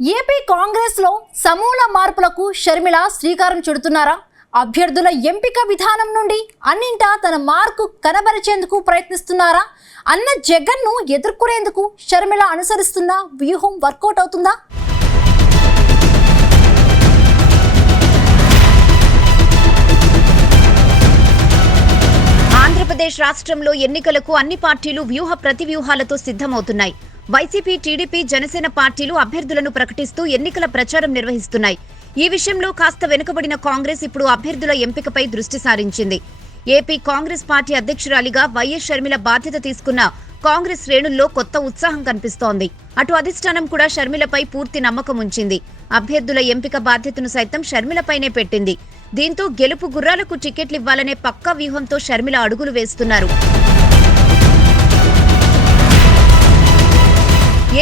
AP Congress లో సమూల మార్పులకు షర్మిల శ్రీకారం చుడుతున్నారా? అభ్యర్థుల ఎంపిక విధానం నుండి అన్నింటా తన మార్కు కనబరిచేందుకు ప్రయత్నిస్తున్నారా అన్న జగన్ను ఎదుర్కొనేందుకు షర్మిల అనుసరిస్తున్న వ్యూహం వర్కౌట్ అవుతుందా? ఆంధ్రప్రదేశ్ రాష్ట్రంలో ఎన్నికలకు అన్ని పార్టీలు వ్యూహ ప్రతివ్యూహాలతో సిద్ధమవుతున్నాయి. వైసీపీ, టీడీపీ, జనసేన పార్టీలు అభ్యర్థులను ప్రకటిస్తూ ఎన్నికల ప్రచారం నిర్వహిస్తున్నాయి. ఈ విషయంలో కాస్త వెనుకబడిన కాంగ్రెస్ ఇప్పుడు అభ్యర్థుల ఎంపికపై దృష్టి సారించింది. ఏపీ కాంగ్రెస్ పార్టీ అధ్యక్షురాలిగా వైఎస్ షర్మిల బాధ్యత తీసుకున్న కాంగ్రెస్ శ్రేణుల్లో కొత్త ఉత్సాహం కనిపిస్తోంది. అటు అధిష్టానం కూడా షర్మిలపై పూర్తి నమ్మకం ఉంచింది. అభ్యర్థుల ఎంపిక బాధ్యతను సైతం షర్మిలపైనే పెట్టింది. దీంతో గెలుపు గుర్రాలకు టికెట్లు ఇవ్వాలనే పక్కా వ్యూహంతో షర్మిల అడుగులు వేస్తున్నారు.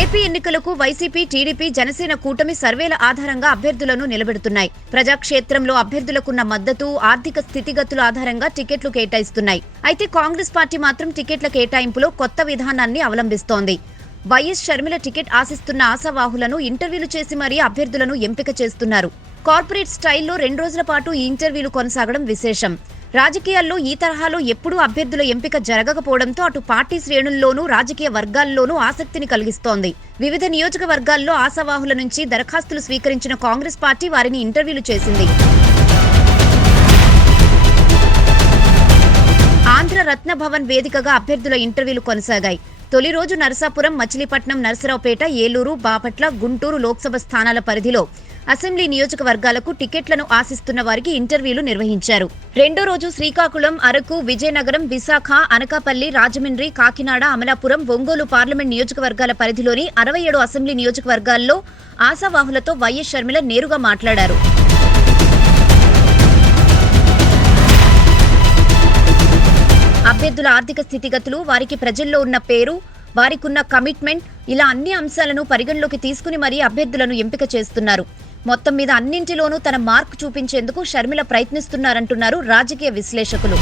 ఏపీ ఎన్నికలకు వైసీపీ, టీడీపీ, జనసేన కూటమి సర్వేల ఆధారంగా అభ్యర్థులను నిలబెడుతున్నాయి. ప్రజాక్షేత్రంలో అభ్యర్థులకున్న మద్దతు, ఆర్థిక స్థితిగతుల ఆధారంగా టికెట్లు కేటాయిస్తున్నాయి. అయితే కాంగ్రెస్ పార్టీ మాత్రం టికెట్ల కేటాయింపులో కొత్త విధానాన్ని అవలంబిస్తోంది. వైఎస్ షర్మిల టికెట్ ఆశిస్తున్న ఆశావాహులను ఇంటర్వ్యూలు చేసి మరీ అభ్యర్థులను ఎంపిక చేస్తున్నారు. కార్పొరేట్ స్టైల్లో 2 రోజుల పాటు ఈ ఇంటర్వ్యూలు కొనసాగడం విశేషం. రాజకీయాల్లో ఈ తరహాలో ఎప్పుడూ అభ్యర్థుల ఎంపిక జరగకపోవడంతో అటు పార్టీ శ్రేణుల్లోనూ, రాజకీయ వర్గాల్లోనూ ఆసక్తిని కలిగిస్తోంది. వివిధ నియోజకవర్గాల్లో ఆశావాహుల నుంచి దరఖాస్తులు స్వీకరించిన కాంగ్రెస్ పార్టీ వారిని ఇంటర్వ్యూలు చేసింది. ఆంధ్ర రత్న భవన్ వేదికగా అభ్యర్థుల ఇంటర్వ్యూలు కొనసాగాయి. తొలి రోజు నరసాపురం, మచిలీపట్నం, నరసరావుపేట, ఏలూరు, బాపట్ల, గుంటూరు లోక్సభ స్థానాల పరిధిలో అసెంబ్లీ నియోజకవర్గాలకు టికెట్లను ఆశిస్తున్న వారికి ఇంటర్వ్యూలు నిర్వహించారు. రెండో రోజు శ్రీకాకుళం, అరకు, విజయనగరం, విశాఖ, అనకాపల్లి, రాజమండ్రి, కాకినాడ, అమలాపురం, ఒంగోలు పార్లమెంట్ నియోజకవర్గాల పరిధిలోని 67 అసెంబ్లీ నియోజకవర్గాల్లో ఆశావాహులతో వైఎస్ షర్మిల నేరుగా మాట్లాడారు. అభ్యర్థుల ఆర్థిక స్థితిగతులు, వారికి ప్రజల్లో ఉన్న పేరు, వారికున్న కమిట్మెంట్, ఇలా అన్ని అంశాలను పరిగణలోకి తీసుకుని మరీ అభ్యర్థులను ఎంపిక చేస్తున్నారు. మొత్తం మీద అన్నింటిలోనూ తన మార్క్ చూపించేందుకు షర్మిల ప్రయత్నిస్తున్నారంటున్నారు రాజకీయ విశ్లేషకులు.